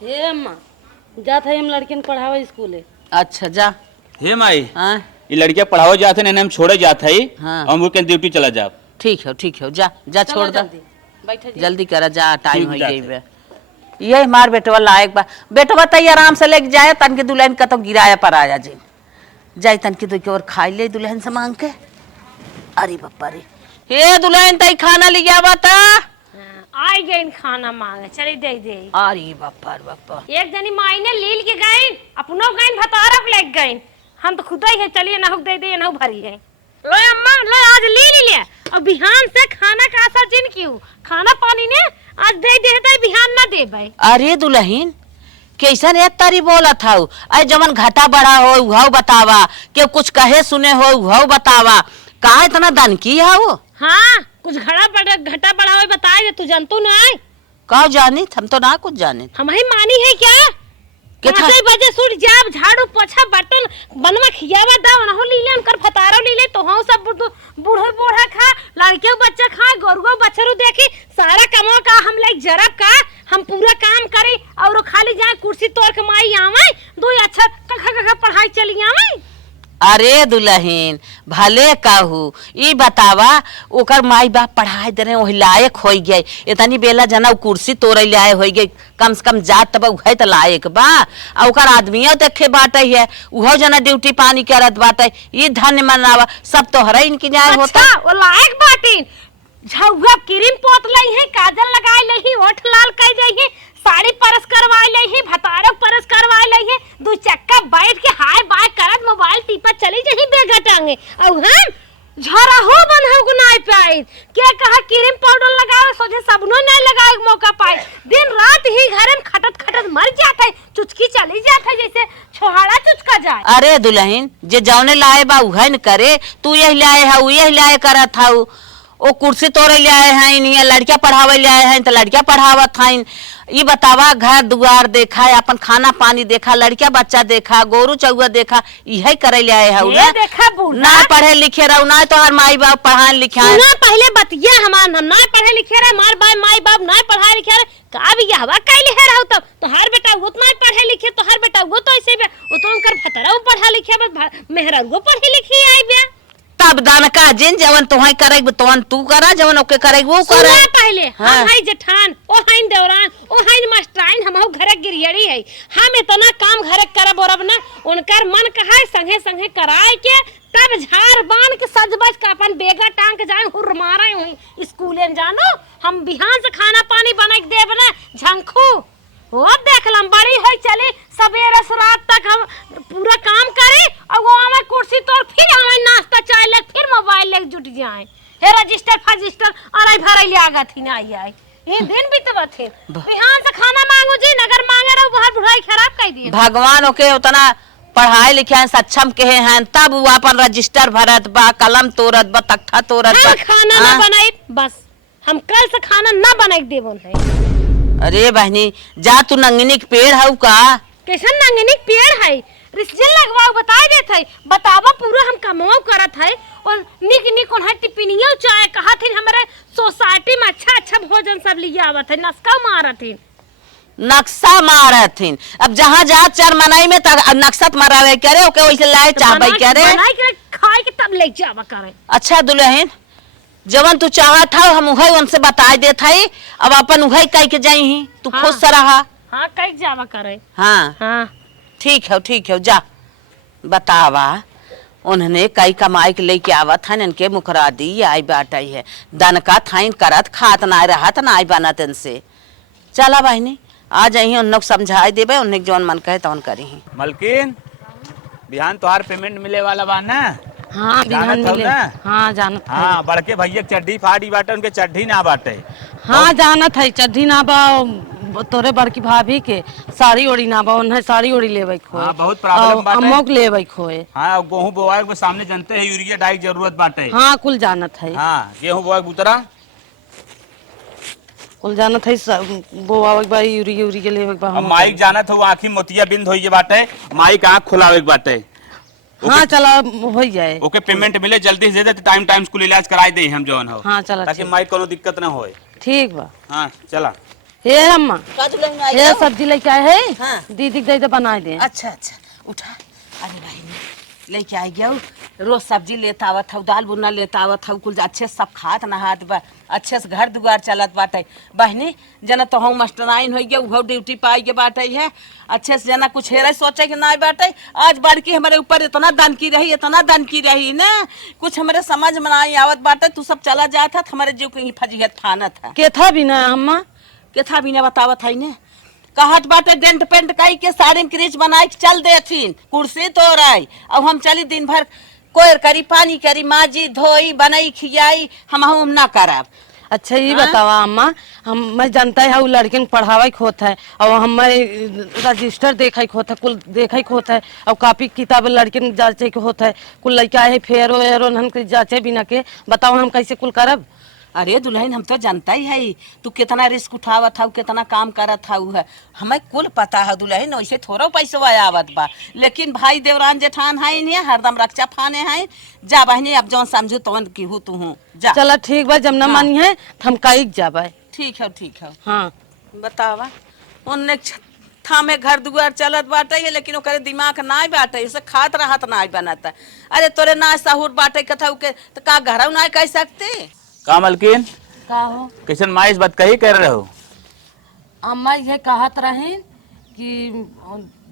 हे अम्मा जात है हम लड़कियन पढ़ावे स्कूले। अच्छा जा। हे माई हाँ ये लड़कियां पढ़ावे जाते हैं हम छोड़े जाते हैं। हाँ। हम वो ड्यूटी चला जा। ठीक है जा जा चलो छोड़ दे जल्दी बैठे जी। जल्दी करा जा टाइम हो ठीक गई जाते। बे ये मार बेटवा लायक बा बेटवा तई आराम से लेके जाए तन के दुल्हन का तो गिराया पर आया जी जाए तन के तो और खाई ले दुल्हन से मांग के। अरे बप्पा रे हे दुल्हन तई खाना ले गया बता। आई गई खाना मांगे चली दे दे। अरे बप्पा रे बप्पा एक जनी माई ने लील के गई अपनो गई भतारक ले गई। हम तो खुदा ही है चलिए ना दे दे ना भरी है। लो अम्मा लो आज ले ले अब बिहान से खाना का असर जिन क्यों खाना पानी ने आज दे दे बिहान ना दे भाई। अरे दुल्हन कैसन एक तारी बोला था अरे जमन घाटा बढ़ा हो उहाव बतावा के कुछ कहे सुने हो उहाव बतावा कहा इतना दन की है वो। हाँ कुछ घटा बढ़ावे बताए दे तू जानतू ना आए कहा जानी हम तो ना कुछ जाने हम ही मानी है क्या के था? 5 बजे सूट जाब झाड़ू पोछा बटन बनवा खियावा दाव ना हो लीले उनकर फतारो लीले तो हम सब बूढ़े बूढ़ा खा लड़के बच्चा खाए गोरुओ बच्चरू देखी सारा कमो का हम लाइक जरब का हम पूरा काम करे और खाली जाए कुर्सी तोड़ के माई आवे दो अच्छा कखा पढ़ाई चली आवे। अरे दुल्हन भले कहू ई बतावा ओकर माई बाप पढ़ाई दे रहे वही लायक हो गए इतनी बेला जना कुर्सी तोड़ लाए हो गए कम से कम जात तब उहे तो लायक बा और ओकर आदमियों देखे बाटे है उहो जना ड्यूटी पानी करत बाटे ई धन्य मनावा सब तो हरा इनकी न्याय होता। अच्छा वो लायक बाटे झौगा क्रीम पोत लई है काजल लगाई लई है ओठ लाल कर दई है साड़ी परस करवा लई है भतारो परस करवा लई है दो चक्का बैठ के हाय बाय करत मोबाइल टीपा चली जही बेघटांगे और हम झरा हो बन हो गुनाई पाई के कहा क्रीम पाउडर लगावे सोचे सबनो नहीं लगाए मौका पाए दिन रात ही घर में खटत खटत मर जाता है चुचकी चली जाता है जैसे छोहाड़ा चुचका जाए। अरे दुल्हन जे जौने लाए बा उहे न करे तू यही लाए है उ यही लाए करत हाउ ओ कुर्सी तोड़े ले आए हैं इन्हीं लड़कियां पढ़ावे ले आए हैं तो लड़कियां पढ़ावत हैं। ये बतावा घर दुआर देखा अपन खाना पानी देखा लड़कियां बच्चा देखा गोरू चौआ देखा यही करे ले आए हैं देखा ना पढ़े लिखे रहो ना तो हर माई बाप पढ़ा लिखा ना पहले बतिया हमार हम ना पढ़े लिखे रहे मार माई बाप ना पढ़ा लिखे रहे का भी हवा कैले है रहो तो हर बेटा उतना पढ़े लिखे तो हर बेटा वो तो ऐसे वो तो उनकर भतरा पढ़ा लिखे बस मेहरा वो पढ़े लिखे आई बे तब दानका जिन जवन तोहई करेग तोहन तू करा जवन ओके करेग वो करे पहले हाँ। हम हाई जेठान ओ हाइन देवरान ओ हाइन मास्टराइन हम घरे गिरियड़ी है हम इतना काम घरे करब औरब ना उनकर मन कहाय संगे संगे कराए के तब झाड़ बांध के सज बज के अपन बेगा टांग के जाए हुर मारे हुई स्कूले जानो हम बिहान से खाना पानी बना के देब ना झंखू वो देख लम बड़ी है चले सवेरे से रात तक हम पूरा काम करे और वो हमें कुर्सी तोड़ फिर हमें नाश्ता चाय ले फिर मोबाइल ले जुट जाए हे रजिस्टर फजिस्टर और आई भरे ले आगा थी ना आई ये दिन भी तो थे बिहान से खाना मांगो जी नगर मांगे रहो बाहर बुढ़ाई खराब कर दिए भगवान ओके उतना पढ़ाई लिखाई सक्षम के हैं तब वो अपन रजिस्टर भरत बा कलम तोड़त बा तख्ता तोड़त बा खाना ना बनाई बस हम कल से खाना ना बनाई देबो है। अरे बहनी जा तू नंगनी के पेड़ हउ का कैसन नंगनी के पेड़ है रिश्ते लगवाओ बता देत है बतावा पूरा हम कमाओ करत है और निक निक उन्हें टिफिनियो चाय कहा थे हमारे सोसाइटी में अच्छा भोजन सब लिया आवत है नस्का मारत है नक्शा मारथिन अब जहाँ जहाँ चार मनाई में नक्शा मरावे करे ओके वैसे लाए चाहबई करे बनाई के खाए के तब ले जावा करे। अच्छा दुल्हन जवन तू चाहत था हम उहे उनसे बता देत है अब अपन उहे कह के जाई ही तू खुश से रहा। हां कह जावा करे। हाँ हां ठीक है जा बतावा उन्होंने कई कमाई के लेके आवत है इनके मुखरा दी आई बाटाई है दनका थाइन करत खात ना रहत ना आई बनत इनसे चला बहनी आ जाइए उन लोग समझाई देबे उन्हें जौन मन कहे तौन करी मलकिन बिहान तोहार पेमेंट मिले वाला बा ना। हाँ बिहान मिले हाँ जानत है। हाँ बड़के भैया चड्ढी फाड़ी बाटे उनके चड्ढी ना बाटे। हाँ जानत है चड्ढी ना बा तोरे बड़की भाभी के साड़ी ओड़ी ना बा उन्हें साड़ी ओड़ी लेवे खोए। हाँ बहुत प्रॉब्लम बाटे अम्मोक लेवे खोए। हाँ गेहूं बोआए के सामने जनते है यूरिया डाई जरूरत बाटे। हाँ कुल जानत है। हाँ गेहूं बोआए उतरा कुल जानत है बोआवे के बारी यूरिया यूरिया लेवे के बा। अब माइक जानत हो आंखी मोतिया बिंद होई बाटे माइक आंख खुलावे के बाटे। हाँ चला हो जाए ओके पेमेंट मिले जल्दी से दे टाइम स्कूल इलाज कराई दे हम जौन हो। हाँ चला ताकि माइक कोनो दिक्कत ना होए। ठीक बा। हाँ चला हे अम्मा का दुल्हन आई हे हो? सब्जी लेके आए है हाँ। दीदी के दे बनाए दे। अच्छा अच्छा उठा। अरे बहनी लेके आई गया रोज सब्जी लेता आवत हूँ, दाल बुना लेता आवत हूँ, कुल अच्छे से सब खात नहात बा, अच्छे से घर दुआर चलत बाटे। बहनी जना तो हम मास्टराइन हो गया उहो ड्यूटी पाई के बाटे है, अच्छे से जना कुछ हेरे सोचे कि ना बाटे। आज बड़की हमारे ऊपर इतना दनकी रही, इतना दनकी रही ना, कुछ हमारे समझ में नहीं आवत बाटे। तू सब चला जात था हमारे जीव कहीं फजीहत फानत है। केथा भी ना अम्मा केथा भी ना बतावत है ने कहत बाटे डेंट पेंट कई के साड़ी क्रीच बनाई के चल देथिन, कुर्सी तो रही। अब हम चली दिन भर कोयर करी पानी करी माजी धोई बनई खियाई हम ना करब। अच्छा ये बतावा अम्मा हम मैं जानता है वो लड़के पढ़ावा होता है और हम रजिस्टर देखा होता है, कुल देखा होता है और कापी किताब लड़के जांचे के होता है, कुल लड़का है फेरो वेरो हम जांचे बिना के बताओ हम कैसे कुल करब। अरे दुल्हन हम तो जानता ही है तू कितना रिस्क उठावत हऊ, कितना काम करत हऊ है, हमें कुल पता है दुल्हन। वैसे थोड़ा पैसा आवत बा, लेकिन भाई देवरान जेठान है नहीं हरदम रक्षा फाने हैं। जा बहनी अब जौन समझू तौन की हूँ तू हूँ जा। चला ठीक बा जब न मानी है हम कई जाबे। ठीक है ठीक है। हाँ बतावा उनने थामे घर दुआर चलत बाटे है, लेकिन ओकरे दिमाग नाई बाटे, उसे खात रहत नाई बनता। अरे तोरे ना साहुर बाटे कथा के तो का घर नाई कह सकते। का मलकिन का हो कैसन माँ इस बात कही कर रहे हो? अम्मा ये कहत रहे कि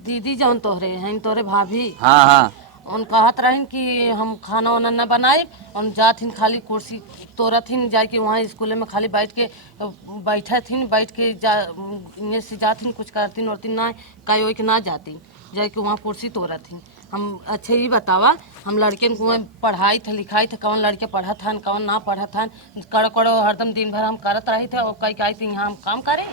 दीदी जौन तोहरे हैं तोरे भाभी हाँ हाँ उन कहत रहन कि हम खाना वाना न बनाए और जाथिन खाली कुर्सी तोड़थिन जाके वहाँ स्कूल में खाली बैठ के बैठथिन, बैठ के इन्हें से जाथिन कुछ करतीन औरतीन ना कई वही के ना जाती जाके वहाँ कुर्सी तोड़थिन। हम अच्छे ही बतावा हम लड़के को पढ़ाई थे लिखाई थे, कौन लड़के पढ़त हन कौन ना पढ़त हन, कड़ो कड़ो हरदम दिन भर हम करत रही थे और कई कई थी यहाँ हम काम करें।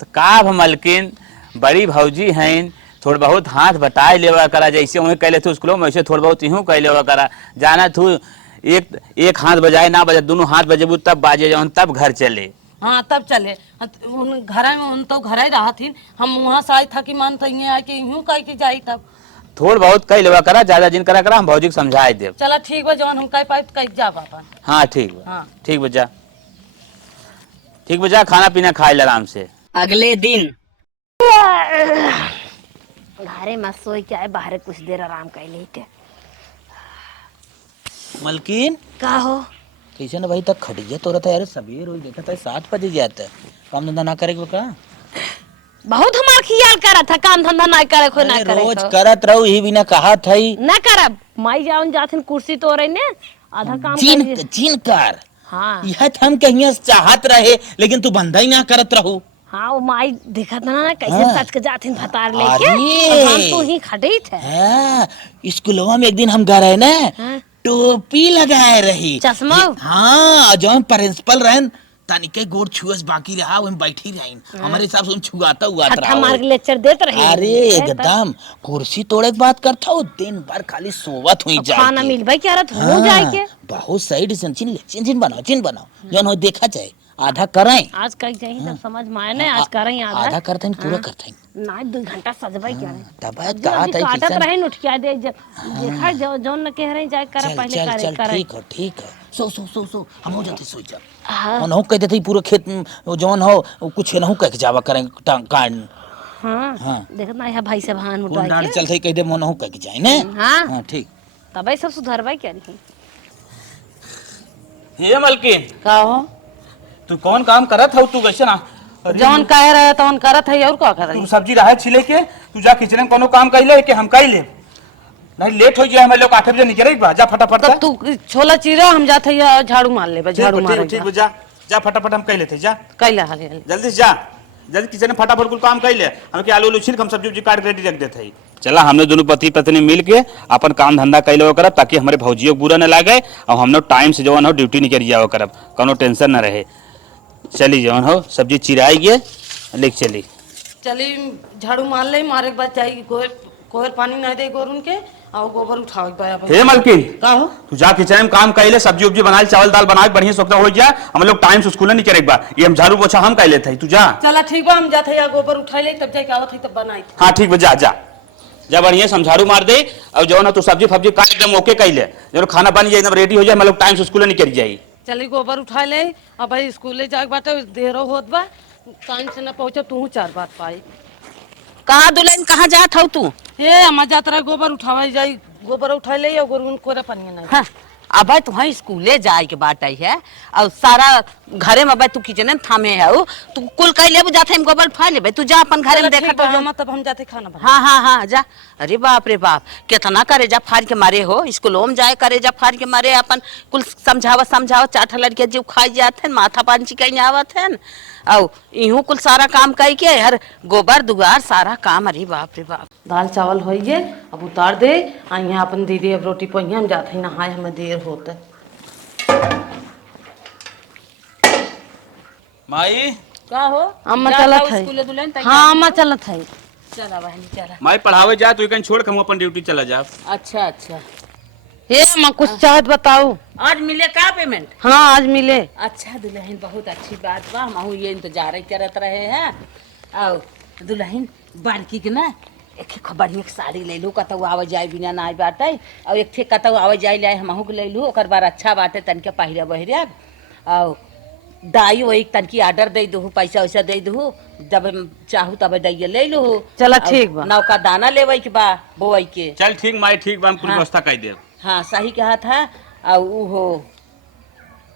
तो का मलकिन बड़ी भौजी हैं, थोड़ा बहुत हाथ बटाए लेवा करा, जैसे वहीं कह लेते स्कूलों में वैसे थोड़ा बहुत यूँ कह लेवा करा। जाना तू एक हाथ बजाए ना बजे दोनों हाथ बजेबू तब बाजे जौन तब घर चले। हाँ तब चले उन घर में उन तो घर ही रहा थी, हम वहाँ से आए था कि मान थी आके यूँ कह के जाई तब थोड़ा बहुत कह लेवा करा, ज्यादा जिन करा करा हम भौजी को समझाए दे। चला ठीक बा जौन हम कह पाए कह जा बापा। हाँ ठीक बा हाँ ठीक बजा ठीक बजा खाना पीना खाए ले आराम से। अगले दिन घरे मत सोई के आए बाहर कुछ देर आराम कर लेते। मलकिन का हो कैसे ना भाई तक खड़िया तो रहता यार, सवेर हो देखा था 7 बजे जाता है, काम धंधा ना करे का बहुत हमार खियाल करा था, काम धंधा ना करे खो ना करे रोज करत रहू ही बिना कहा था ही ना करब। माई जाऊन जाथिन कुर्सी तो रही ने आधा काम जिन करिए। जिन कर हाँ यह हम कहीं चाहत रहे लेकिन तू बंदा ही ना करत रहू। हाँ वो माई देखत ना कैसे हाँ। सच के जाथिन भतार लेके अरे। अब हम तो ही खड़े थे। हाँ स्कूलवा में एक दिन हम गए ना हाँ। टोपी लगाए रही चश्मा? हाँ जो प्रिंसिपल रहन तनिके गोड़ छुअस बाकी रहा वही बैठी रही हमारे हिसाब से छुआता हुआ हट्ठा मार के लेक्चर देत रही। अरे एकदम कुर्सी तोड़े के बात करता हूँ, दिन भर खाली सोवत हुई जाए खाना मिल भाई क्या रहा हो जाए के बहुत सही डिसीजन चिन बनाओ जौन हो देखा जाए आधा कराएं आज कहीं जाई तब समझ में आए ना आज करें आधा करते हैं पूरा करते हैं ना 2 घंटा सजबाई क्या रहे तब कहा काटत रहे न उठिया दे देखा जौन न कह रहे जाए कर चल पहले चल करे चल करे ठीक है सो हम हो जाते सो जा हाँ और कह देते पूरे खेत जौन हो कुछ न कह के जावा करें कांड हाँ हाँ। देखत ना यह भाई से भान कौन उठाए डांट के चलते कह दे मन हो कह के जाए ने हाँ हां ठीक तबे सब सुधरबाई क्या रही। हे मलकिन का हो तू कौन काम करत हो? तू कैसे ना जौन कह रहे तौन करत है और का कर तू सब्जी रहा छिले के तू जा किचन में कोनो काम कैले कि हम कैले नहीं लेट हो जाए, हम लोग 8 बजे निकले बा। जा फटाफट तब तू छोला चीरा हम जाते है झाड़ू मार ले झाड़ू मार ठीक जा जा फटाफट हम कैले थे जा कैला हाल जल्दी से जा जल्दी किचन में फटाफट कुल काम कैले हम के आलू छिल हम सब्जी उब्जी काट रेडी रख देते हैं। चला हमने दोनों पति पत्नी मिल के अपन काम धंधा कैले करब ताकि हमारे भौजियों बुरा न लागे और हम लोग टाइम से जवन हो ड्यूटी निकल जाओ करब, कोनो टेंशन न रहे। चली जवन हो सब्जी चिराइए लेके चली चली झाड़ू मार ले मारे के बाद चाहिए कोहर पानी नहीं दे गोर उनके और गोबर उठाओ हे मलकिन का हो तू जा किचन में काम कैले सब्जी उब्जी बना चावल दाल बना बढ़िया सोखता हो जा, हम लोग टाइम से स्कूल नहीं करे बा। ये हम झाड़ू पोछा हम कैले थे, तू जा। चला ठीक बा हम जाते या गोबर उठा ले तब जाके आवत है तब बनाई। हाँ ठीक बा जा जा जा बढ़िया से हम झाड़ू मार दे और जो ना तू सब्जी फब्जी काट एकदम ओके कैले जो खाना बन जाए एकदम रेडी हो जाए, हम लोग टाइम से स्कूल नहीं कर जाए। चली गोबर उठा ले अब भाई स्कूल जाके बाटे देरो होत बा टाइम से न पहुँचा तू 4 बात पाई। कहाँ दुल्हन कहाँ जात हो तू? हे अम्मा जात रहा गोबर उठावे जाई, गोबर उठा ले या गोर कोरा पनिया नहीं। हाँ, अब तुहाँ स्कूले जाए के बात आई है और सारा घरे में तू किचन में थामे है तू कुल कह ले जाते हम गोबर उठा ले तू जा अपन घरे में देखा तो अम्मा तब हम जाते खाना बना। हाँ हाँ हाँ जा। अरे बाप रे बाप कितना करे जा फाड़ के मारे हो, स्कूलों में जाए करे जा फाड़ के मारे अपन कुल समझावा 4 लड़के जो खाई जाते हैं माथा पांची कहीं आवत है और यूं कुल सारा काम कह के हर गोबर दुआर सारा काम। अरे बाप रे बाप। दाल चावल हो ये अब उतार दे आ यहाँ अपन दीदी अब रोटी पहिया हम जाते हैं नहाए हमें देर होता है। माई का हो अम्मा जा चलत था है। स्कूले दुल्हन तैयार? हाँ अम्मा चलत है। चला बहनी चला। माई पढ़ावे जा तू कहीं छोड़ के हम अपन ड्यूटी चला जा। अच्छा अच्छा। हे अम्मा कुछ चाहत बताओ। आज मिले का पेमेंट? हाँ आज मिले। अच्छा दुल्हन बहुत अच्छी बात बा, हम ये इंतजार ही करत रहे हैं। और दुल्हन बारकी के ना एक खबर एक साड़ी ले लू कतौ आवे जाए बिना ना बाटे और एक थे कतौ आवे जाए ले हमहू के ले लू ओकर बार अच्छा बाटे तनके पहिरा बहिरा और दाई वही तनकी ऑर्डर दे दू पैसा वैसा दे दू जब चाहू तब दैये ले लू। चला ठीक बा। नौका दाना लेवे के बा बोई के। चल ठीक माई ठीक बा हम कुल व्यवस्था कर दे। हाँ सही कहा था। और वो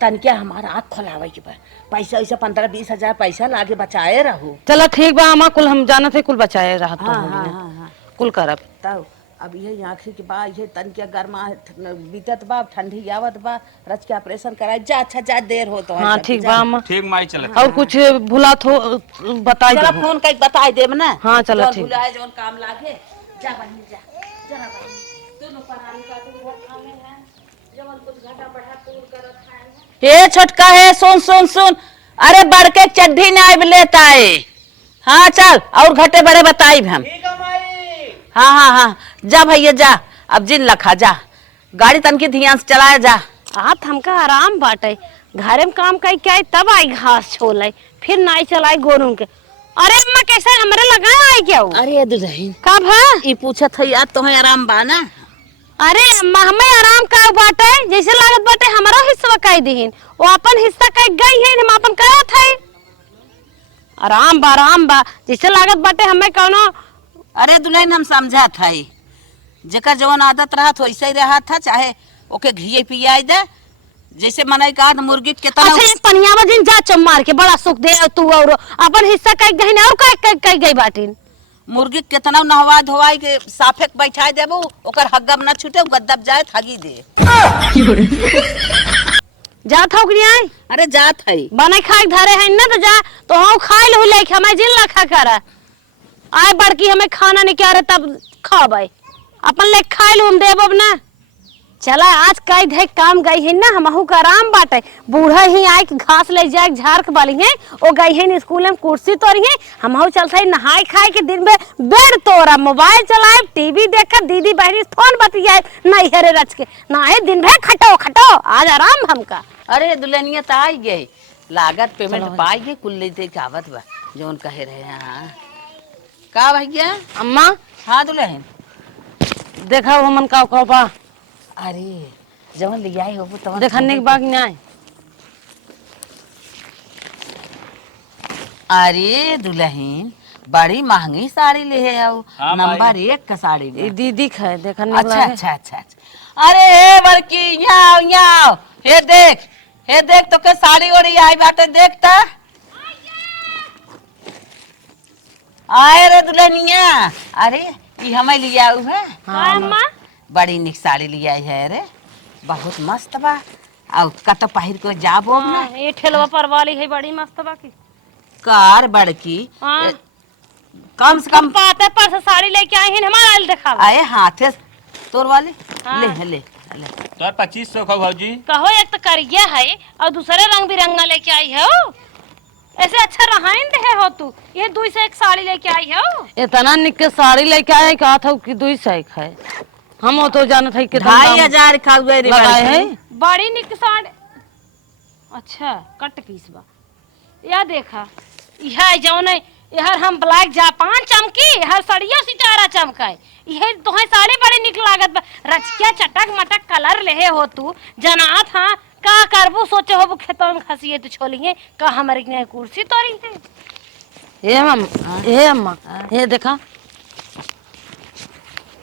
तनके हमारा आँख खोलावे के बा पैसा वैसा 15-20 हजार पैसा लागे बचाए रहू। चला ठीक बा अम्मा कुल हम जाना थे कुल बचाए रहा तो हाँ हाँ हाँ हाँ कुल करब। तब अब ये आँखी के बा ये तनके गर्मा बीतत बा ठंडी आवत बा रच के ऑपरेशन कराए जा। अच्छा जा देर हो तो हाँ ठीक बा अम्मा। ठीक माई चल। और कुछ भुला तो बताई चला दो। फोन करके बताई देब ना। हाँ, चलो, जौन ठीक। भुलाए जौन काम लागे जा बहनी जा जरा बहनी दोनों परानी का तू खाने हैं जवन कुछ घाटा बढ़ा पूर कर खाए हैं। ए छोटका है सुन सुन सुन अरे बढ़ के चड्ढी नाइब लेता है। हाँ चल और घटे बड़े बताई हम। हाँ हाँ हाँ जा भैया जा अब जिन लखा जा गाड़ी तनकी ध्यान से चलाया जा। आप हमका आराम बाटे घरे में काम कई के आई तब आई घास छोले फिर नाई चलाई गोरू के। अरे अम्मा कैसे हमरे लगा आई क्या हो? अरे दुल्हन कब है? ई पूछत है यार तुम्हें आराम बाना? अरे अम्मा हमें आराम का बाटे जैसे लागत बाटे हमारा हिस्सा कई दीन वो अपन हिस्सा कई गई है हम अपन करा था आराम बा जैसे लागत बाटे हमें कौनो। अरे दुल्हन हम समझा था जेकर जवन आदत रहा था वैसे ही रहा था चाहे ओके घी पियाई दे जैसे मनाई का मुर्गी के तना। अच्छा एक पनिया में जिन जा चम मार के बड़ा सुख दे तू और अपन हिस्सा कई गई और कई गई बाटिन मुर्गी केतना नहवा धोवाई के साफे के बैठाई देबो ओकर हग्गम ना छूटे गद्दब जाए थागी दे। जा था आई अरे जात है बने खाए धरे है ना तो जा तो हम खाई लहू ले हमें जिन लखा करा आए बड़की हमें खाना नहीं क्या रहे तब खाए अपन ले खाई लू हम देब अब ना। चला आज कई धे काम गई है ना हमहू का आराम बाटे बूढ़ा ही आए घास ले जाए झाड़ के बाली है वो गई है स्कूल में कुर्सी तोड़ी है हमहू चलते है नहाए खाए के दिन में बेड तोड़ा मोबाइल चलाए टीवी देखकर दीदी बहनी फोन बतियाए नहीं हरे रच के नहाए दिन भर खटो खटो आज आराम हमका। अरे दुल्हनिया तो आई गई लागत पेमेंट पाई गई कुल ले दे आवत बा जौन कहे रहे। हाँ का भैया? अम्मा हाँ दुल्हन देखा वो मन का बा अरे जवन ले आई हो तवन देखने के बाद नहीं। अरे दुल्हन बड़ी महंगी साड़ी ले है हाँ, नंबर 1 का साड़ी ये बा। दीदी है देखने अच्छा अच्छा अच्छा अच्छा। अरे हे बड़की यहाँ हे देख तो के साड़ी ओड़ी आई बाटे देखता आए रे दुल्हनिया। अरे ये हमें लिया है हाँ अम्मा बड़ी निक साड़ी लिया है रे बहुत मस्त बा और कत पहिर को जाबो ना हाँ, ये ठेलवा पर वाली है बड़ी मस्त बाकी कार बड़की हाँ कम से कम पाते पर से साड़ी लेके आई हैं हमारा आल दिखावा आए हाथे तोर वाले हाँ। ले तो 2500 का भौजी। कहो एक तो करिया है और दूसरे रंग बिरंगा लेके आई है ऐसे अच्छा रहाइन दे हो तू ये 2 से एक साड़ी लेके आई है इतना निक के साड़ी लेके आए कहा था कि 2 सैक है हम वो तो जाना था कि 2500 का हुए रे लगाए है। बड़ी निक साड़ी अच्छा कट पीस बा या देखा यह जौन है यहर हम ब्लैक जापान चमकी हर सड़िया सितारा चमकाए यह तोहे साड़ी बड़ी निक लागत बा रचकिया चटक मटक कलर लेहे हो तू जनात हाँ का करबू सोचे होबू खेतों में खसिए तो छोलिए का हमारे ने कुर्सी तोरी है हे अम्मा हे देखा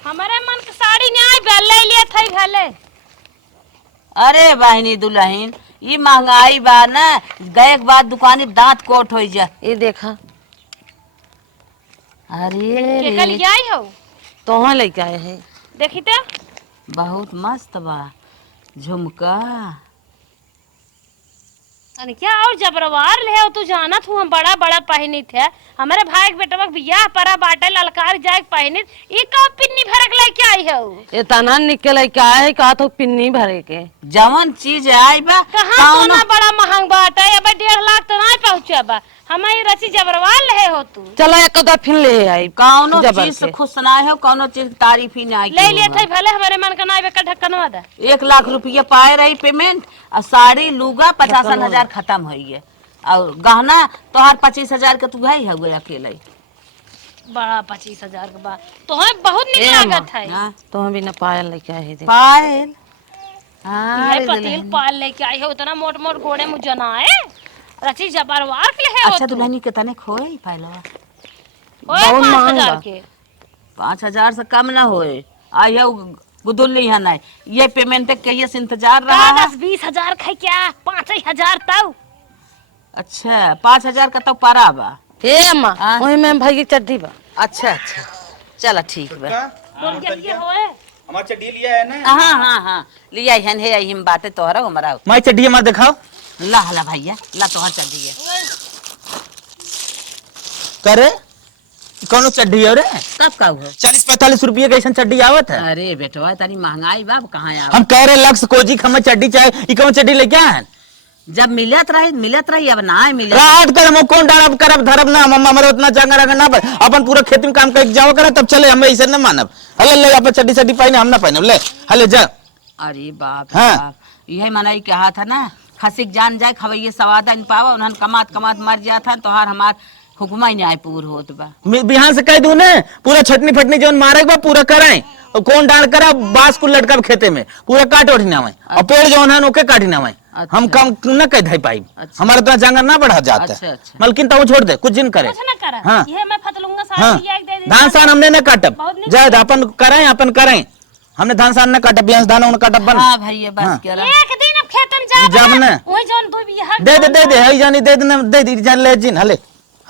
हमारे मन के साड़ी ने आई बेले लिए थई भले अरे बहनी दुल्हन ये महंगाई बा ना गए के बाद दुकानी दांत कोट हो जा। ये देखा अरे के कल आई हो तोहा लेके आए है देखी तो बहुत मस्त बा झुमका तनी क्या और जबरवार ले हो तू जानत हूँ हम बड़ा बड़ा पहनी थे हमारे भाई के बेटवा के बियाह परा बाटे ललकार जाए पहनी ई का पिन्नी भरक लेके आई हो ये तना निकल के आए का तो पिन्नी भरे के जवन चीज आई बा कहाँ सोना बड़ा महंग बाटे अब 1.5 लाख तो नहीं पहुँचे बा हमारी रची जबरवार ले हो तू चलो एक दो फिर ले आई कौनो जबर चीज से के। खुश ना हो कौनो चीज की तारीफ ही ना ले लिए थे भले हमारे मन का नाई बेका ढक्कनवा दे 1 लाख रुपया पाए रही पेमेंट और साड़ी लूगा 50,000 खत्म हो गए और गहना तोहार 25,000 के तू है हुए अकेले बड़ा 25,000 के बाद तो हमें बहुत निक लागत है हाँ, तो हम भी न पायल लेके आए थे पायल हाँ, ये पतिल पाल लेके आई है उतना मोट मोट घोड़े मुझ जनाए रची जबरवार के ले हो अच्छा तू दुल्हनी के तने खोए पायलवा ओए बहुत 5,000 महंगा। के 5,000 से कम ना होए आया गुदुल्ली है ना ये पेमेंट के से इंतजार रहा है 10-20,000 खाई क्या 5,000 तब अच्छा 5,000 का तो पारा बा हे अम्मा हाँ। वही में भाई की चड्डी बा अच्छा अच्छा चलो ठीक बा बोल जल्दी होए हमारा चड्डी लिया है ना हाँ हाँ हाँ लिया हन है हम बातें तोहरा हमारा माई चड्डी मार दिखाओ ला हला भैया ला तोहर चड्डी है करे कौनो चड्डी है रे कब का हुआ 40-45 रुपये का ऐसा चड्डी आवत है। अरे बेटवा तारी महंगाई बाब कहाँ आ हम कह रहे लक्ष्य कोजी हमें चड्डी चाहिए ई कौन चड्डी लेके आए जब मिलत रही अब ना मिलत रात कर हम कौन डालब करब धरब ना मम्मा हमारे उतना जंग रखना ना पर अपन पूरा खेती में काम करके जाओ करे तब चले हमें ऐसे न मानब हले ले अपन चड्डी चड्डी पाई हम ना पाइनब ले हले जा अरे बाप हाँ। बाप यही मनाई कहा था ना खसिक जान जाए खवैये सवादा इन पावा उन्हन कमात कमात मर जाता तोहार हमार हुक्मा ही नहीं पूर होत बा बिहान से कह दू ने पूरा छटनी फटनी जो मारे बा पूरा कराए और कौन डाल करा बांस को लटका खेते में पूरा काट उठी ना और पेड़ जो है ओके काटी ना अच्छा। हम कम न कह धाई पाई अच्छा। हमारा तो जंगल ना बढ़ा जाता अच्छा, है अच्छा। मलकिन तो वो छोड़ दे कुछ दिन करे कुछ ना करा हाँ। ये मैं फतलूंगा हाँ साड़ी एक दे दे धान सान हमने न काटब बहुत नहीं जाए अपन करें हमने धान सान न काटब बिहान दाना उन काटब बन हाँ भैया बस हाँ। करा एक दिन अब खेत में जा जब ना वही जोन दो बियाह दे हई जानी दे दी जान ले जिन हले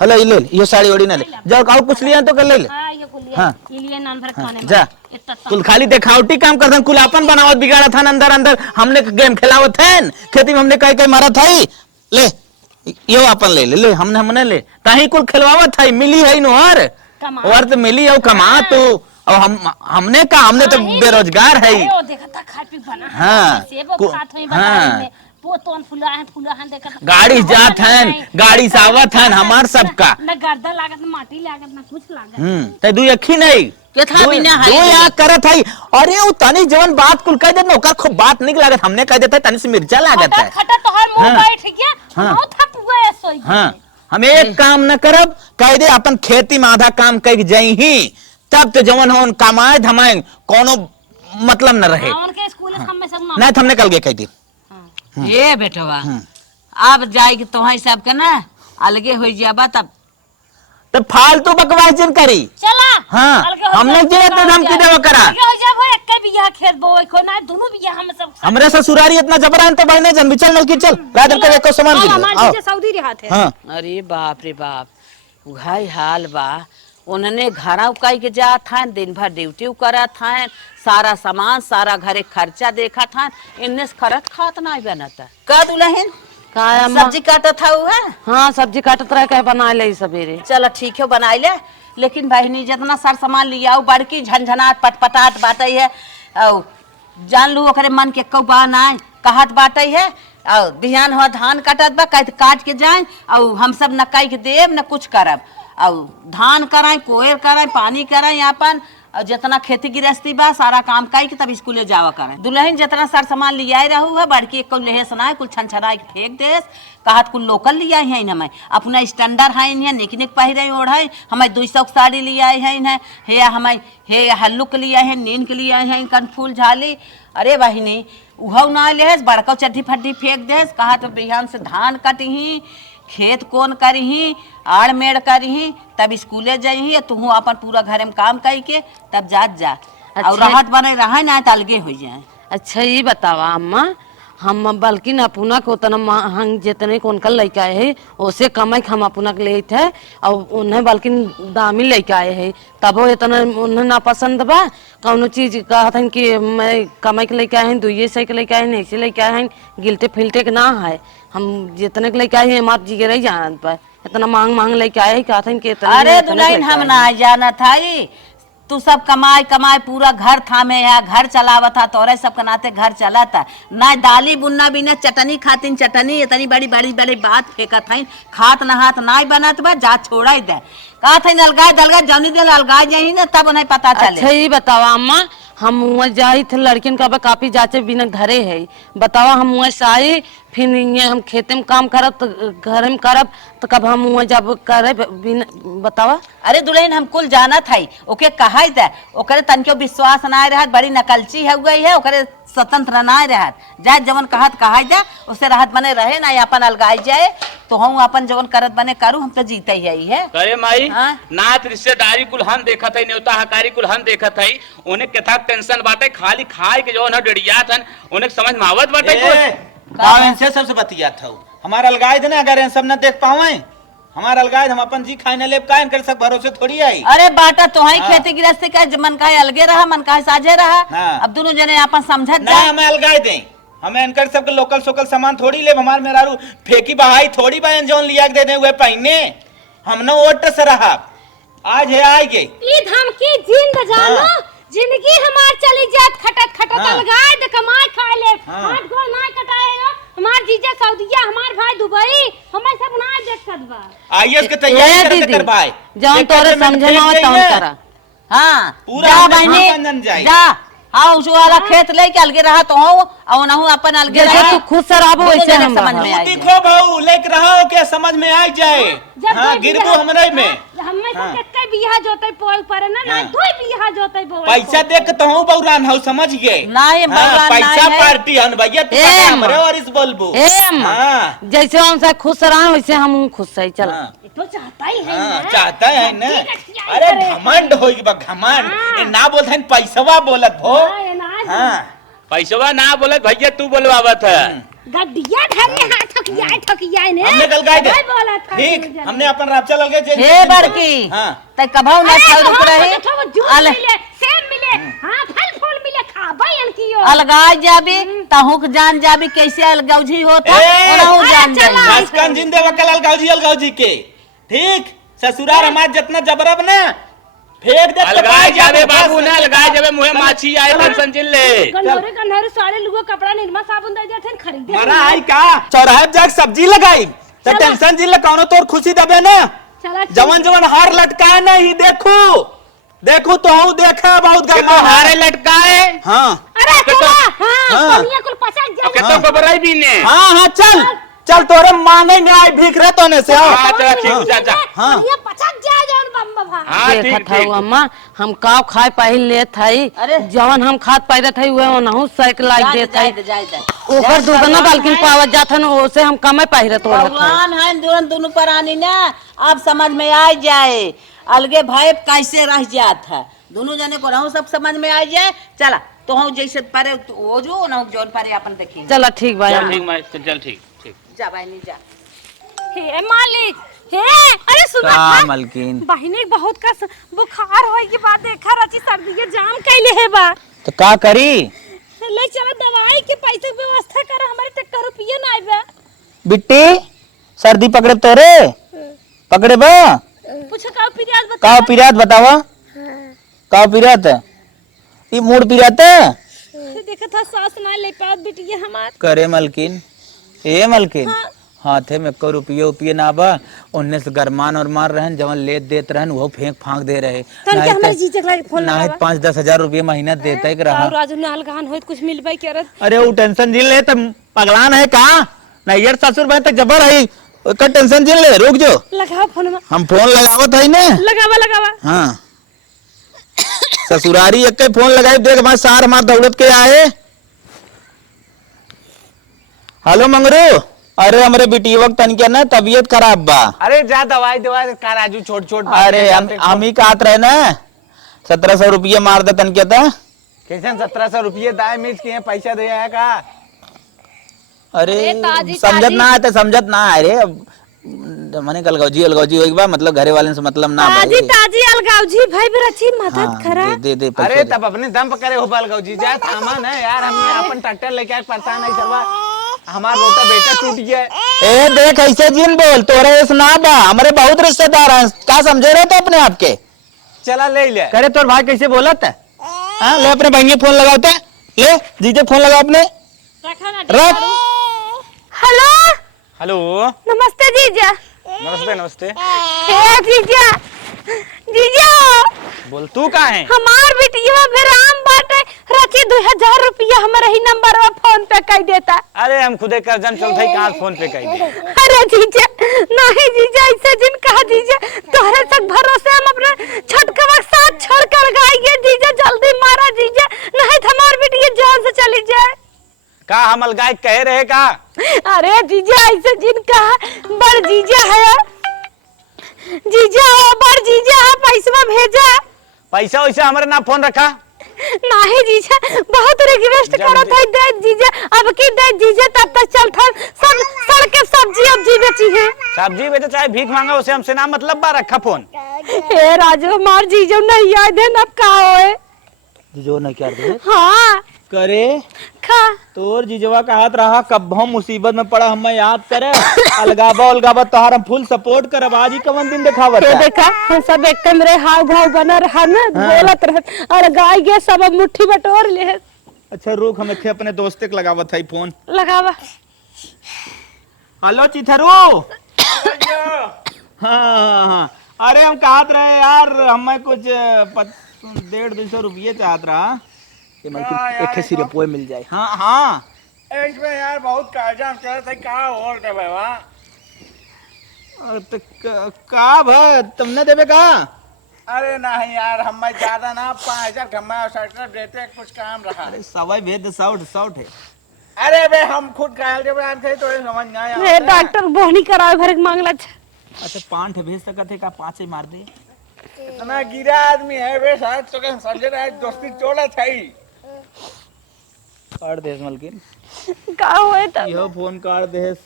हले ले यो साड़ी ओड़ी ना ले जाओ और कुछ लिया तो कर ले ले हां ये कुल हाँ। ये लिए नान भर खाने में जा इतना कुल खाली देखावटी काम करथन कुल अपन बनावत बिगाड़ा था अंदर अंदर हमने गेम खेलावत है खेती में हमने कई कई मारा था ले यो अपन ले हमने ले ताही कुल खेलवावत है मिली है नोहर कमा। और तो मिली और कमा तो और हमने का हमने तो बेरोजगार है अरे ओ देखा था खा पी बना हाँ। सेब खात होई हाँ। बाजार में पोतोन फुला है देखा गाड़ी जात है गाड़ी सावत है हमार सबका न गर्दा लागत न माटी लागत न कुछ लागत ते दू अखी नहीं के था बिना दो यहाँ करत है अरे वो तनी जवन बात कुल कह दे ना ओकर खूब बात निक लागत हमने कह देता तनी से मिर्चा लागत है खटा तोहर मुंह हाँ। बैठ गया हाँ। मुंह थप गए सोई हाँ हम एक काम न करब कह दे अपन खेती में आधा काम कर जाई ही तब तो जवन हो कमाए धमाए कोनो मतलब न रहे उनके स्कूल में हम सब नहीं तो हमने कल के कह दी ये बेटवा अब जाए कि तुम्हारी सबके ना अलगे हो जाबा तब तो फालतू बकवास जिन करी चला हाँ, अलगे हो हमने जाए, जे हम की देवा करा। अलगे हो जाए वो एक बियाह खेत बो को ना दोनों बियाह हम सब हमरे ससुरारी इतना जबरान तो बहने जन बिचल नल की चल रात के को सामान और दे हमारे आओ जीजे सऊदी रहा थे हाँ अरे बाप रे बाप उहाई हाल बा उन्होंने घरा उकाई के जा था दिन भर ड्यूटी करा था सारा सामान सारा घरे खर्चा देखा था इनने से खरत खात ना बनता का दुल्हन का अम्मा सब्जी काटा था हुआ हाँ सब्जी काटत रह के बना ले सवेरे चलो ठीक है बनाई ले लेकिन बहनी जितना सार सामान लिया बड़की झनझनाट पटपटाट बाटे है और जान लू ओकरे मन के कौ ना कहत बाटे है और बिहान हुआ धान काटत बा काट के जाए और हम सब न काई के देव न कुछ करब और धान कराए कोयर कराए पानी कराए अपन और जितना खेती गृहस्थी बा सारा काम काई के तब स्कूले जावा करे दुल्हन जितना सार सामान लियाए रहू है बड़की एक लेहे सनाए कुल छनछनाए के फेंक देस कहत कुल लोकल लियाए हैं हमें अपना स्टैंडर्ड है इन्हें निक निक पहिरे ओढ़े हमें 200 साड़ी लियाए हैं इन्हें हे हमें हे हल्लुक लिया है नीन के लिया है कन फूल झाली अरे बहिनी उहौ ना लेस बड़का चट्टी फट्टी फेंक देस कहा तो बिहान से धान कटही खेत कोन करही आड़ मेड़ करही तब स्कूले जाही तुहू अपन पूरा घरे में काम करी के तब जात जा और अच्छा। राहत बने रहा ना तो अलगे हो जाए। अच्छा ये बतावा अम्मा, हम बल्कि अपना को उतना हम जितने कौन कल लेके आए है उसे कमाई हम अपना के लिए थे और उन्हें बल्कि दामी लेके आए है तब वो इतना उन्हें ना पसंद बा कौनो चीज कहा था कि मैं कमाई के लेके आए हैं 2 सौ के लेके आए हैं ऐसे लेके आए हैं गिलते फिलते के ना है हम जितने के लेके आए हैं हमारे जी के रही जान पर इतना मांग मांग लेके आए हैं कहा था कि इतना अरे दुल्हन हम ना जाना था तू सब कमाई कमाई पूरा घर थामे है घर चलावा था तोरे सब के नाते घर चला था ना दाली बुन्ना बिना चटनी खातिन चटनी इतनी बड़ी बड़ी बड़ी बात फेंका था खात नहात ना बनत बा जा छोड़ा दे कहा था अलगाए दलगा जौनी दिल अलगाए जाही ना तब उन्हें पता चले। अच्छा ये बतावा अम्मा, हम वहाँ जाई थे लड़किन का काफी जाचे बिना घरे है बतावा हम वहाँ से आई फिर ये हम खेते में काम करब तो घर में करब तो कब हम वहाँ जब करे बिना बतावा। अरे दुल्हन हम कुल जाना था ओके कहा था ओकरे तनिको विश्वास ना रहा बड़ी नकलची हो गई है ओकरे स्वतंत्र ना रहा जाए जवन कहत कहा जा उसे राहत बने रहे ना अपन अलगाई जाए तो हम अपन जवन करत बने करू हम तो जीते ही है। अरे माई हाँ? नात रिश्तेदारी कुल हम देखत है न्योता हकारी कुल हम देखत है उन्हें कथा टेंशन बाटे खाली खाए के जो न डरिया थन उन्हें समझ में आवत बाटे गाँव इनसे सबसे बतिया था हमारा अलगाए थे ना अगर इन सब न देख पावे हमारा अलगाए हम अपन जी खाने ले कायन कर सक भरोसे थोड़ी आई। अरे बाटा तो ही खेती गृहस्थी का मन का अलगे रहा मन का साझे रहा हाँ। अब दोनों जने अपन समझत ना हमें अलगाए दें हमें इनकर सबके लोकल सोकल सामान थोड़ी ले हमारे मेहरारू फेंकी बहाई थोड़ी बहन जौन लिया के दे दे हुए पहने हमने ओट से रहा आज है आई गई ई धमकी जिंद जानो जिंदगी हमार चली जात खटक खटक हाँ। अलगाए दे कमाई खाए ले हाँ। हाथ गोल ना कटाएगा हमार जीजा सऊदीया हमार भाई दुबई हमें सब ना देखत बा आईएएस के तैयारी करते कर भाई जौन तोरे समझे ना हो तौन करा। हाँ पूरा जा हमने बहनी हाँ बंधन जाए। जा हाँ उस वाला खेत लेके अलगे रहा तो हो और ना अपन अलगे जैसे रहा तू खुद शराबो दोनों वैसे जने हम समझ रहा। में आई देखो भाऊ लेक रहा हो के समझ में आ जाए जब हाँ कोई गिरबो बियाह- हमरे में हमें हाँ। सब कितने बियाह जोते पोल पर ना ना हाँ। कोई बियाह जोते पोल पैसा देख तो हूँ बौरान हो समझ गए नहीं, बौरान पैसा नहीं है। पार्टी हन भैया तू ए, हमरे और इस बोलबो ए अम्मा, हाँ जैसे हम से खुश रहा वैसे हम खुश है चल। हाँ। तो चाहता ही है हाँ, ना चाहता है ना ठीक है, अरे करे। घमंड हो घमंड हाँ। ये ना बोलते पैसवा बोलत हो हाँ, ये ना है। हाँ पैसवा ना बोले भैया तू बोलवावत है गड्डिया धरे हाथ ठकिया ने हमने कल गाय दे वही बोला था ठीक तू हमने अपन रापचा लगे हे बड़की हाँ तै कभाऊ ना अरे छल रुक कहाँ रही से तो जूस अल मिले सेब मिले हाँ फल फूल मिले खाबा कियो अलगाए जाबी तहुक जान जाबी कैसे अलगौजी होता ए, ओनहु जान अरे चला। जाई घसकन जिंदे वकल अलगाव जी के ठीक ससुराल हमार जितना जबरब ना फेंक दे अलगाए जावे बाबू ना अलगाए जावे मुहे माछी आए टेंशन जिल ले गंधोरे सारे लोगों कपड़ा निर्मा साबुन दे देते खरीदे मरा आई का चौराहे पे जाके सब्जी लगाई तो चला। टेंशन जिले कौनो तोर खुशी दबे ना चला जवन जवन हार लटकाए नहीं देखू देखू तो हूँ देखा बहुत के गर्मा तो हारे लटकाए हाँ अरे चला हाँ हाँ। कनिया कुल पचाक के जाए तो बबराई भी ने हाँ हाँ चल चल तोरे मांगे में आई भीख रहे तो ने से आओ हाँ, चला, ठीक, जा, जा। हाँ। कनिया पचाक जाए जौन बम भा हाँ देखा ठीक था ठीक अम्मा हम काव खाए पाही ले थाई अरे। जवन हम खाद पाई रहे थे वह ओनहु साइकिल लाइक दे थाई जाए ओकर दुगना बाल्किन पावत जाथन ओसे हम कमे पाही रहे तोड़ थाई भगवान है दोनों दोनों पर आनी ना अब समझ में आ जाए अलगे भाई कैसे रह जात है दोनों जने को रहूं सब समझ में आ जाए चला तो हम जैसे पारे वो जो ना जौन पारे अपन देखेंगे चला ठीक भाई चल ठीक मैं चल ठीक ठीक जा बहनी जा हे मालिक हे अरे सुना का मलकिन बहिनी बहुत का बुखार होए के बाद देखा रची सर्दी के जाम कैले है बा तो का करी ले चला दवाई के पैसे की व्यवस्था कर हमारे तक रुपया ना आइबा बिट्टी सर्दी पकड़े तोरे पकड़े बा पूछो का पिरियाद बता का पिरात बतावा का पिरात ये मूड पिरात देखा था सास ना ले पात बिटिया हमार करे मलकिन ए मलकिन हाथे में को रुपये उपिये ना बा उन्ने से गरमान और मार रहन जवन ले देत रहन वो फेंक फांक दे रहे तन के हमारे जीजे का फोन ना लगावा 5-10 हजार रुपये महीना देता ही रहा और राजू नाल गान होत कुछ मिलबई करत अरे वो टेंशन झेल ले तो पगलान है कहा नैयर ससुर भाई तक जबर है का टेंशन झेल ले रुक जो लगाओ फोन में हम फोन लगावत है ने लगावा हाँ ससुरारी एक फोन लगाई देख हमारे सार हमार दौलत के आए हेलो मंगरू, अरे हमारे बेटी वक्त तनिक ना तबीयत खराब बा। अरे जा दवाई दवाई का राजू, छोट छोट अरे हम ही कहत रहे ना 1700 रुपये मार दे तनिक। कैसे 1700 रुपये दाए मिर्च के पैसा दे आया का? अरे ताजी समझत ना है तो समझत ना है रे। अब मने अलगौजी अलगौजी होई बा, मतलब घरे वाले से मतलब ना ताजी ताजी अलगावजी भाई बरची मदद हाँ, करा। दे पैसा अरे दे। तब अपने दम पर करे हो बाल जी जा थामा ना यार, हमने अपन ट्रैक्टर लेके आज परेशान नहीं चलवा, हमारा रोटा बेटा टूट गया। ए देख ऐसे जिन बोल, तोरे इस ना बा, हमारे बहुत रिश्तेदार हैं, क्या समझे रहे थे अपने आप के? चला ले ले। करे तोर भाई कैसे बोलत है? हाँ ले अपने भाई फोन लगाते, ले जीजे फोन लगा अपने रख। हेलो हेलो नमस्ते जीजा। नमस्ते नमस्ते। हे जीजा, जीजा बोल तू कहाँ है? हमार बिटिया बेराम बाटे, रची 2000 रुपया हमारा ही नंबर पर फोन पे कर देता। अरे हम खुदे कर्जन चलते कहाँ फोन पे कही दे। अरे जीजा नहीं जीजा, ऐसे जिन कहा जीजा, तोहरे तक भरोसे हम अपने छटकवा साथ छोड़ कर गाएंगे जीजा, जल्दी मारा जीजा, नहीं तो हमार बिटिया जान से चली जाए। का हम अलगाय कह रहे का? अरे जीजा ऐसे जिन कहा, बड़ जीजा है, जीजा हो बड़ जीजा है, पैसा भेजा। पैसा वैसा हमारे ना फोन रखा? नहीं जीजा, बहुत रिक्वेस्ट करत है दे जीजा, अब की दे जीजा, तब तक चलता सब सड़ के सब्जी अब्जी बेची है। सब्जी बेचे चाहे भीख मांगा, उसे हमसे ना मतलब बा, रखा फोन। हे राजू मार जीजो नहीं याद है अब का होए। जीजो ने क्या दे हाँ करे खा तोर जीजवा का हाथ रहा, कब हम मुसीबत में पड़ा हमें याद करे। अलगाबा उलगाबा तोहार हम फुल सपोर्ट करब, आज ही कवन दिन दिखावत ये है। देखा हम सब एक कमरे हाव भाव बना रहा ना, बोलत रह और गाय के सब अब मुट्ठी बटोर ले। अच्छा रुक, हम एक अपने दोस्ते के लगावत है फोन। लगावा। हेलो चिथरू। हाँ, अरे हम कहत रहे यार, हमें कुछ 150-200 रुपये चाहत रहा, एक सिर्फ मिल जाए। हाँ हाँ इसमें यार बहुत काजा चलता का और दे बाबा। तो का भाई तुमने देवे का? अरे नहीं यार, हम ज्यादा ना 5000 कमा स्वेटर देते, कुछ काम रहा। अरे सवाई भेज दे, साउट है। अरे बे हम खुद कायल जब आन थे तो समझ ना आया। ए डॉक्टर बोहनी करावे भर के मांगला छ। अच्छा 5 भेज सकत है का? 5 ही मार दे। इतना गिरा आदमी है बे, शायद तो के समझे ना दोस्ती चोला थई। कार्ड देस मलकिन, का होए त यो फोन कार्ड देस।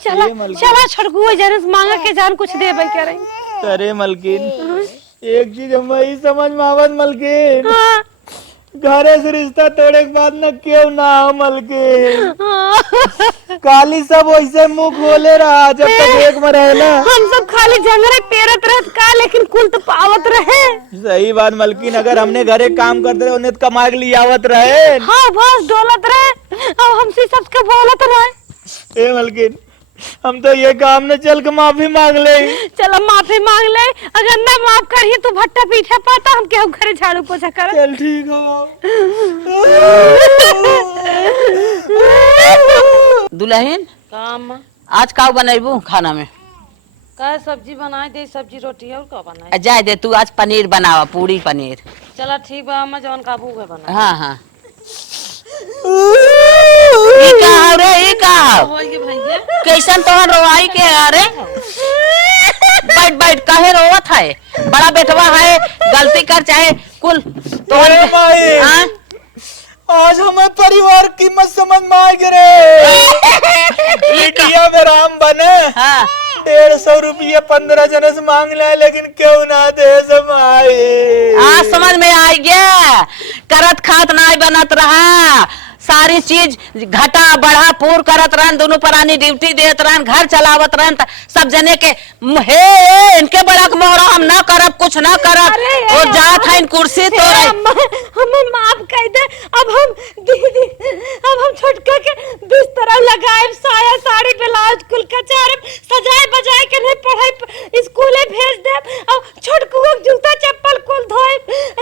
चला चला छड़कुए जरस मांगा के जान कुछ देबे करे। अरे मलकिन एक चीज हम ही समझ में आवत मलकिन, हां घरे से रिश्ता तोड़े के बाद न क्यों ना हो मलकिन। हां काली सब वैसे मुंह खोले रहा जब तक एक में रहे ना। हम सब खाली जंगरे पेरत रहत का, लेकिन कुल तो पावत रहे। सही बात मलकिन, अगर हमने घरे काम करते रहे उन्हें तो कमा के लिए आवत रहे। हाँ बस डोलत रहे, अब हमसे सबके बोलत रहे। ए मलकिन हम तो ये काम न चल के माफी मांग ले। चलो माफी मांग ले, अगर ना माफ करिए तो भट्टा पीछे पाता हम केहू घरे झाड़ू पोछा कर। चल ठीक हो। दुल्हन काम आज का बनैबू खाना में? का सब्जी बनाए दे, सब्जी रोटी और का बनाए। जाए दे, तू आज पनीर बनावा, पूरी पनीर। चला ठीक बा, मैं जवन काबू है बना। हाँ हाँ ई का हो रे, ई का हो? होइए भैया कैसन तोहर रोवाई के अरे? बैठ बैठ काहे रोवत है? बड़ा बेटवा है, गलती कर चाहे कुल तोहर। हाँ? आज हमें परिवार की मत समझ में आ गए। बेटिया में राम बने। हाँ 150 रुपये 15 जने से मांग ले, लेकिन क्यों ना दे समाए। आज समझ में आ गया, करत खात नाय बनत रहा, सारी चीज घटा बढ़ा पूर करत रहन, दोनों परानी ड्यूटी देत रहन, घर चलावत रहन, सब जने के हे इनके बड़ा के मोहरा हम ना करब, कुछ ना करब। वो जात है इन कुर्सी तो हमें माफ कर दे, अब हम दीदी, अब हम छोटका के बिस्तर लगाए, साया साड़ी ब्लाउज कुल कचार सजाए बजाए के नहीं पढ़ाई स्कूले भेज दे, अब छोटकू जूता चप्पल कुल धोए,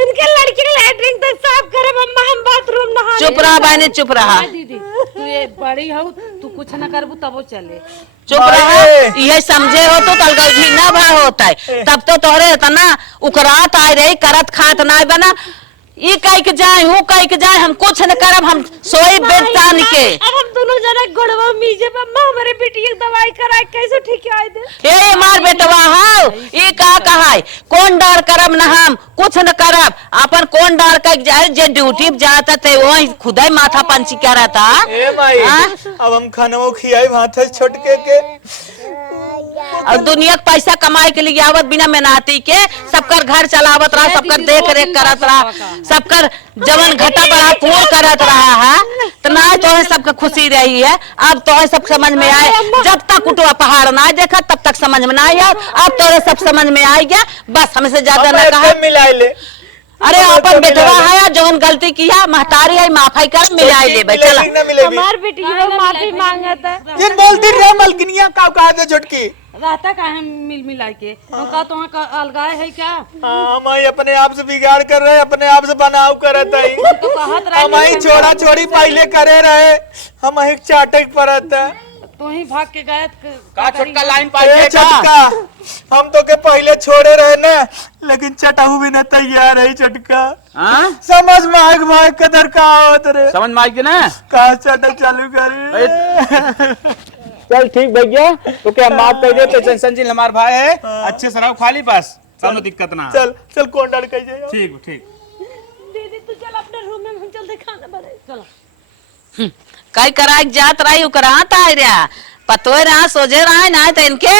इनके लड़की के लैट्रिन तक साफ करे, अम्मा हम बाथरूम नहा। चुप रहा बहनी, चुप रहा। दीदी तू ये बड़ी हो, तू कुछ ना करबू तबो चले। चुप रहा, ये समझे हो तो तलगौजी ना भा होता है, तब तो तोहरे इतना उकरात आए रही, करत खात ना बना। ई कह के जाए हूँ कह के जाए हम कुछ न करब हम सोई बेतान के अब हम दोनों जना गोड़वा मीजे पे अम्मा हमारे बेटी की दवाई कराए कैसे ठीक आए दे ए मार बेटवा हाउ ई का कहाय कौन डर करब न हम कुछ न करब अपन कौन डर कर जाए जे ड्यूटी पे जाता थे वही खुदा ही माथा पंची क्या रहता ए माई हाँ? अब हम खाना खियाई भात छोटके के और दुनिया के पैसा कमाए के लिए आवत बिना मेहनती के सबकर घर चलावत रहा सबकर देख रेख करत रहा सबकर जवन घटा बढ़ा पूर करत रहा है तो ना तो है सबके खुशी रही है। अब तो है सब समझ में आए जब तक उठवा पहाड़ ना देखा तब तक समझ में ना आया अब तो सब समझ में आ गया बस हमसे ज्यादा ना कहा मिलाई ले अरे अपन बेटवा है जवन गलती किया महतारी है माफी कर मिलाई ले चला हमार बेटी वो माफी मांगत है ये बोलती रहे मलकिनिया का कहा दे छोटकी रहता का है मिल मिला के उनका तो वहाँ अलगाए है क्या हम अपने आप से बिगाड़ कर रहे अपने आप से बनाव करत है तो कहत रहे हम ही छोड़ा छोड़ी पहले करे रहे हम ही चाटक परत है तू ही भाग के गए का छोटका लाइन ए पाइए चटका हम तो के पहले छोड़े रहे ना लेकिन चटाऊ भी न तैयार है चटका हां समझ में आग भाग कदर का आवत रे समझ में आई के ना का चटा चालू करे चल ठीक भैया तो क्या हम माफ कर दे तो टेंशन जी हमार भाई है अच्छे शराब खा ली बस कोनो दिक्कत ना चल चल कौन डर कह जाए ठीक ठीक दीदी तू चल अपने रूम में हम जल्दी खाना बनाए चलो कई कराए जात रही करा रे पतोय रहा सोझे रहा ना तो इनके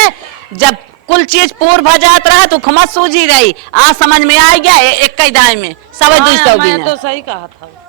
जब कुल चीज पूर भजात रहा तो खमत सूझी रही आ समझ में आ गया एक कई दाई में सब 200 मैं तो सही कहा था